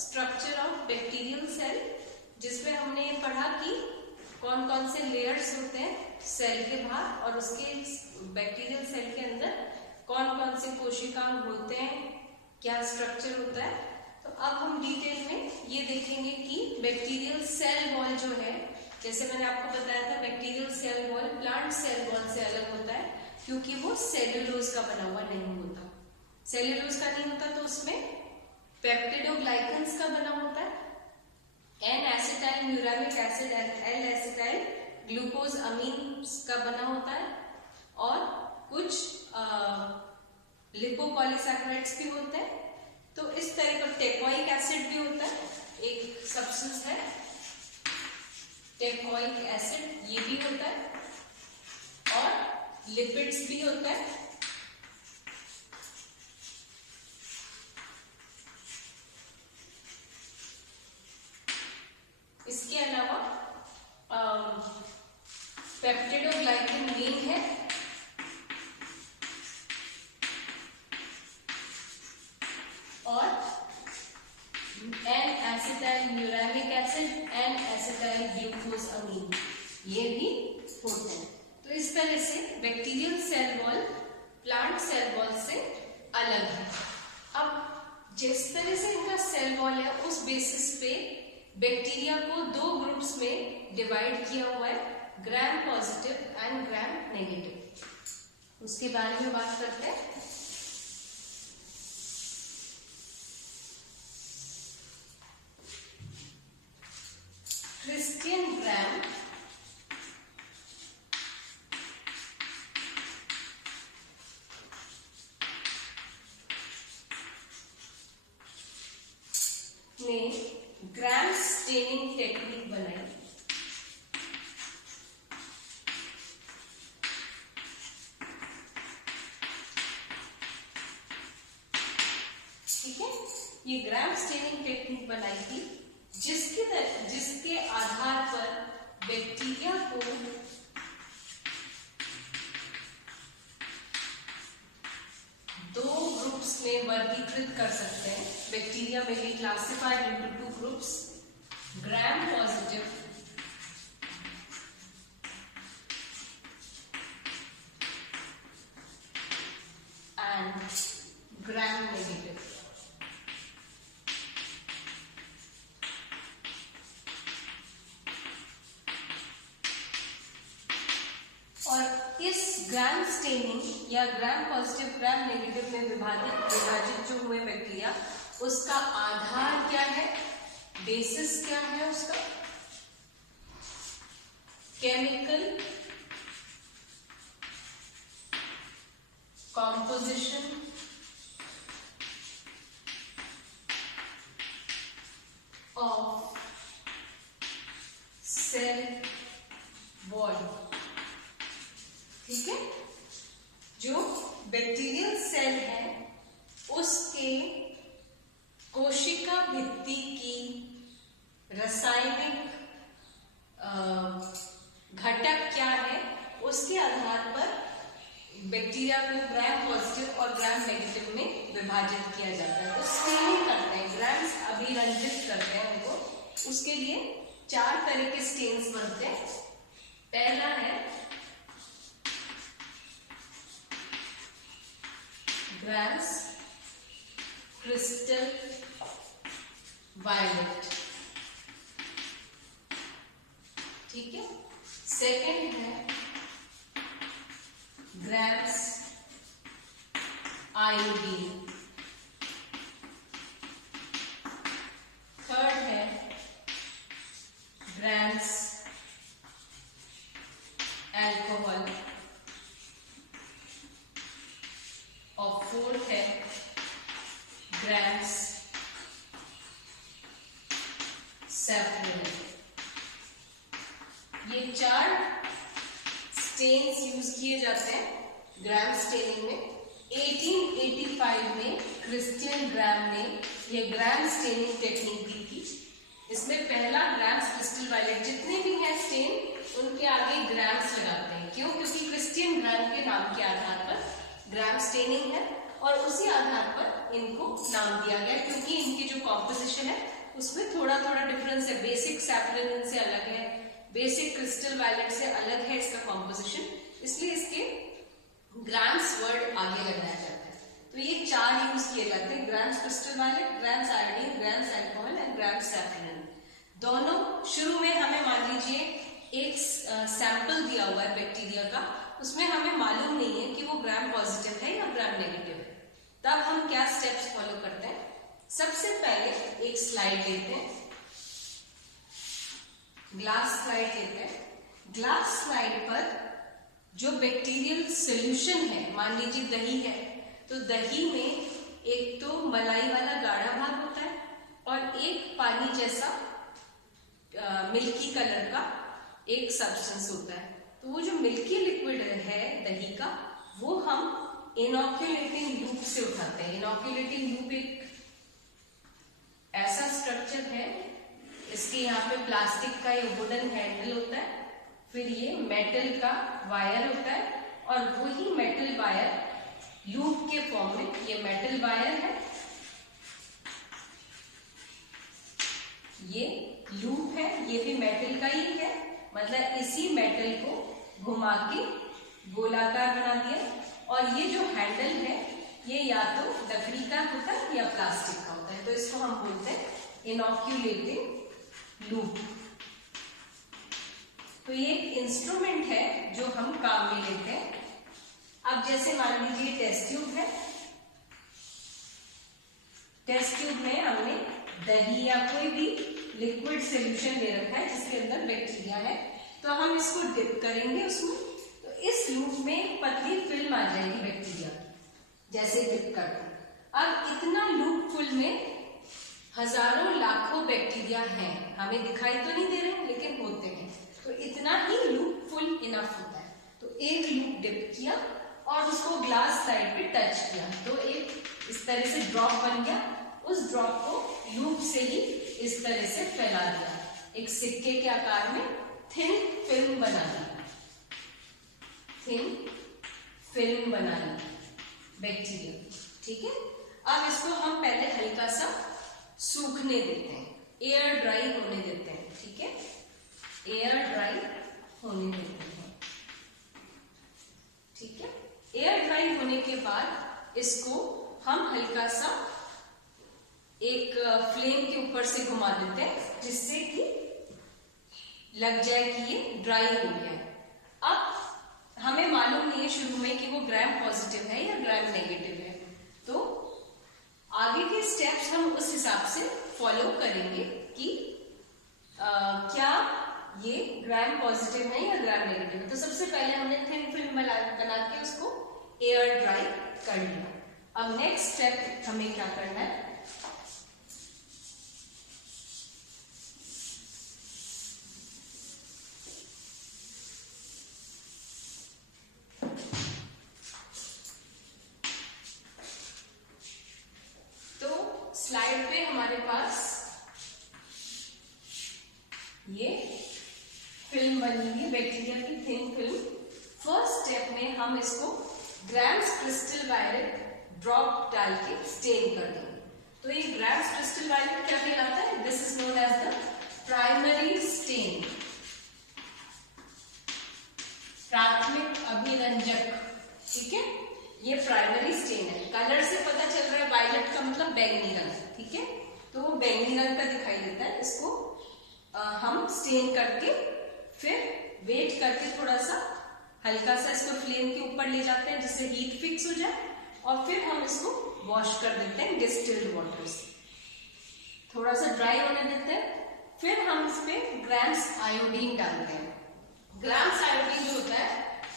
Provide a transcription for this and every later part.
Structure of bacterial cell, जिसमें हमने पढ़ा कि कौन कौन से लेयर्स होते हैं सेल के बाहर और उसके बैक्टीरियल सेल के अंदर कौन कौन से कोशिकांग होते हैं, क्या स्ट्रक्चर होता है। तो अब हम डिटेल में ये देखेंगे कि बैक्टीरियल सेल वॉल जो है, जैसे मैंने आपको बताया था bacterial cell wall plant cell wall से अलग होता है क्योंकि वो सेल्यूलोज का बना हुआ नहीं होता। सेल्यूलोज का नहीं होता तो उसमें पेप्टिडोग्लाइकन्स का बना होता है, N acetyl muramic acid and L acetyl glucose amine का बना होता है और कुछ लिपोपॉलीसैकेराइड्स भी होते हैं। तो इस तरह का टेकोइक एसिड भी होता है, एक सब्सटेंस है टेकोइक एसिड, ये भी होता है और लिपिड्स भी होता है। इसके अलावा पेप्टिडोग्लाइकन मेन है और N acetyl muramic acid N acetyl glucose amine ये भी होते हैं। तो इस तरह से bacterial cell wall plant cell wall से अलग है। अब जिस तरह से इनका सेल वॉल है उस बेसिस पे बैक्टीरिया को दो ग्रुप्स में डिवाइड किया हुआ है, gram positive and gram negative. उसके बारे में बात करते हैं। क्रिस्टियन ग्राम ने ग्राम स्टेनिंग टेक्निक बनाई। ठीक है, ये ग्राम स्टेनिंग टेक्निक बनाई थी जिसके आधार पर बैक्टीरिया को दो ग्रुप्स में वर्गीकृत कर सकते हैं। बैक्टीरिया में भी classified into two groups, gram positive and gram negative. और इस ग्राम स्टेनिंग या ग्राम पॉजिटिव ग्राम नेगेटिव में विभाजित जो हुए बैक्टीरिया, उसका आधार क्या है, बेसिस क्या है उसका, chemical composition of cell wall. ठीक है, जो बैक्टीरियल सेल है उसके कोशिका भित्ति की रासायनिक घटक क्या है, उसके आधार पर बैक्टीरिया को ग्राम पॉजिटिव और ग्राम नेगेटिव में विभाजित किया जाता है। तो स्टेनिंग करते हैं, ग्राम्स अभिरंजित करते हैं उनको। उसके लिए 4 तरह के स्टेन्स बनते हैं। पहला है ग्राम्स क्रिस्टल वायलेट। ठीक है, सेकंड है ग्राम्स आयोडीन। थर्ड है ग्राम्स अल्कोहल और फोर्थ है ग्राम्स सैफरन। ये 4 स्टेन्स यूज किए जाते हैं ग्राम स्टेनिंग में। 1885 में क्रिस्टियन ग्राम ने ये ग्राम स्टेनिंग टेक्निक दी थी। इसमें पहला ग्राम्स क्रिस्टल वायलेट, जितने भी हैं स्टेन उनके आगे ग्राम्स लगाते हैं। क्यों? क्योंकि क्रिस्टियन ग्राम के नाम के आधार पर ग्राम स्टेनिंग है और उसी आधार पर इनको नाम दिया गया, क्योंकि इनकी जो कॉम्पोजिशन है उसमें थोड़ा थोड़ा डिफरेंस है। बेसिक सैफरन से अलग है, बेसिक क्रिस्टल वायलेट से अलग है इसका कॉम्पोजिशन, इसलिए इसके ग्राम्स वर्ड आगे लगाया जाता है। तो ये 4 यूज किए जाते हैं, gram's crystal violet, gram's iodine, gram's alcohol and gram's saffron. दोनों शुरू में हमें मान लीजिए एक सैंपल दिया हुआ है बैक्टीरिया का, उसमें हमें मालूम नहीं है कि वो ग्राम पॉजिटिव है या ग्राम नेगेटिव है, तब हम क्या स्टेप्स फॉलो करते हैं। सबसे पहले एक स्लाइड लेते हैं, ग्लास स्लाइड लेते हैं। ग्लास स्लाइड पर जो बैक्टीरियल सॉल्यूशन है, मान लीजिए दही है, तो दही में एक तो मलाई वाला गाढ़ा भाग होता है और एक पानी जैसा मिल्की कलर का एक सब्सटेंस होता है। तो वो जो मिल्की लिक्विड है दही का, वो हम इनोक्यूलेटिंग लूप से उठाते हैं। इनोक्यूलेटिंग लूप एक ऐसा स्ट्रक्चर है, इसके यहाँ पे प्लास्टिक का ये वुडन हैंडल होता है, फिर ये मेटल का वायर होता है और वही मेटल वायर लूप के फॉर्म में, ये मेटल वायर है, ये लूप है, ये भी मेटल का ही है, मतलब इसी मेटल को घुमा के गोलाकार बना दिया। और ये जो हैंडल है ये या तो लकड़ी का होता है या प्लास्टिक का होता है, तो इसको हम बोलते हैं इनोक्यूलेटिंग लूप। तो ये एक इंस्ट्रूमेंट है जो हम काम में लेते हैं। अब जैसे मान लीजिए टेस्ट ट्यूब है, टेस्ट ट्यूब में हमने दही या कोई भी लिक्विड सॉल्यूशन ले रखा है जिसके अंदर बैक्टीरिया है, तो हम इसको डिप करेंगे उसमें, तो इस लूप में पतली फिल्म आ जाएगी बैक्टीरिया, जैसे डिप करते हैं। अब इतना लूप फुल में हजारों लाखों बैक्टीरिया हैं, हमें दिखाई तो नहीं दे रहे लेकिन होते हैं, तो इतना ही लूप फुल इनफ होता है। तो एक लूप डिप किया और उसको ग्लास साइड पे टच किया, तो एक इस तरह से ड्रॉप बन गया, उस ड्रॉप को लूप से ही इस तरह से फैला दिया, एक सिक्के के आकार में थिन फिल्म बना ली, थिन फिल्म बना ली बैक्टीरिया। ठीक है, अब इसको हम पहले हल्का सा सूखने देते हैं, एयर ड्राई होने देते हैं। ठीक है, एयर ड्राई होने देते हैं। ठीक है, एयर ड्राई होने के बाद इसको हम हल्का सा एक फ्लेम के ऊपर से घुमा देते हैं, जिससे कि लग जाए कि ये ड्राई हो गया है। अब हमें मालूम नहीं है शुरू में कि वो ग्राम पॉजिटिव है या ग्राम नेगेटिव है, तो आगे के स्टेप्स हम उस हिसाब से फॉलो करेंगे कि क्या ये ग्राम पॉजिटिव है या ग्राम नेगेटिव है। तो सबसे पहले हमने थिन फिल्म बना के उसको एयर ड्राई कर लिया। अब नेक्स्ट स्टेप हमें क्या करना है, स्लाइड पे हमारे पास ये फिल्म बनी है बैक्टीरिया की, थिन फिल्म। फर्स्ट स्टेप में हम इसको ग्राम्स क्रिस्टल वायलेट ड्रॉप डाल के स्टेन कर देंगे। तो ये ग्राम्स क्रिस्टल वायलेट क्या कहलाता है, this is known as the primary stain, प्राथमिक अभिरंजक। ठीक है, ये प्राइमरी स्टेन है। कलर से पता चल रहा है वायलेट का मतलब बैंगनी रंग। ठीक है, तो वो बैंगनी रंग का दिखाई देता है। इसको हम स्टेन करके फिर वेट करके थोड़ा सा हल्का सा इसको फ्लेम के ऊपर ले जाते हैं जिससे हीट फिक्स हो जाए, और फिर हम इसको वॉश कर देते हैं डिस्टिल्ड वाटर से, थोड़ा सा ड्राई होने देते हैं। फिर हम इस पे ग्राम्स आयोडीन डालते हैं। ग्राम्स आयोडीन जो होता है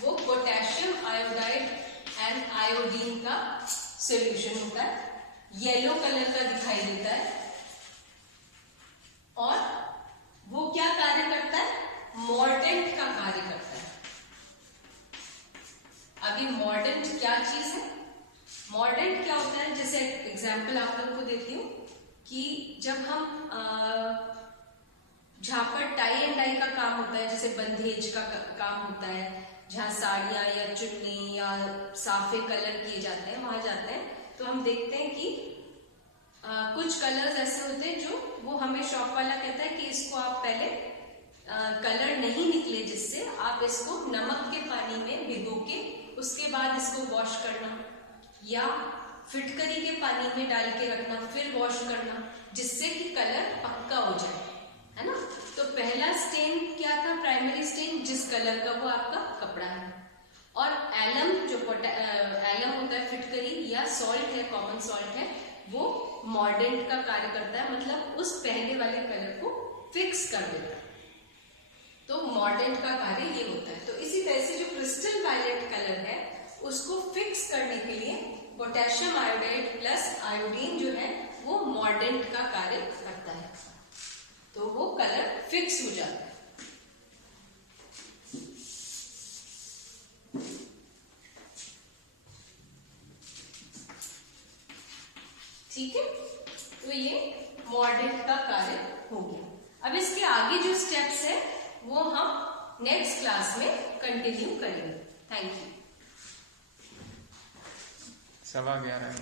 वो पोटेशियम आयोडाइड एंड आयोडीन का सॉल्यूशन होता है, येलो कलर का दिखाई देता है, और वो क्या कार्य करता है, मॉर्डेंट का कार्य करता है। अभी मॉर्डेंट क्या चीज है, मॉर्डेंट क्या होता है, जैसे एग्जांपल आप लोगों को देती हूँ कि जब हम जहां टाई एंड डाई का काम होता है, जैसे बंधेज का काम होता है, जहाँ साड़ियाँ या चुन्नी या साफे कलर किए जाते हैं, वहां जाते हैं तो हम देखते हैं कि कुछ कलर्स ऐसे होते हैं जो वो हमें शॉप वाला कहता है कि इसको आप पहले कलर नहीं निकले जिससे आप इसको नमक के पानी में भिगो के उसके बाद इसको वॉश करना, या फिटकरी के पानी में डाल के रखना फिर वॉश करना, जिससे कि कलर पक्का हो जाए, है ना। तो पहला स्टेन क्या था, प्राइमरी स्टेन, जिस कलर का वो आपका कपड़ा है। और एलम जो एलम होता है फिटकरी, या सॉल्ट है, कॉमन सॉल्ट है, वो मॉर्डेंट का कार्य करता है, मतलब उस पहले वाले कलर को फिक्स कर देता है। तो मॉर्डेंट का कार्य ये होता है। तो इसी तरह से जो क्रिस्टल वायलेट कलर है उसको फिक्स करने के लिए पोटेशियम आयोडाइड प्लस आयोडीन जो है वो मॉर्डेंट का कार्य करता है, तो वो कलर फिक्स हो जाता है। ठीक है, तो ये मॉर्डेंट का कार्य हो गया। अब इसके आगे जो स्टेप्स है वो हम नेक्स्ट क्लास में कंटिन्यू करेंगे। Thank you. 11:15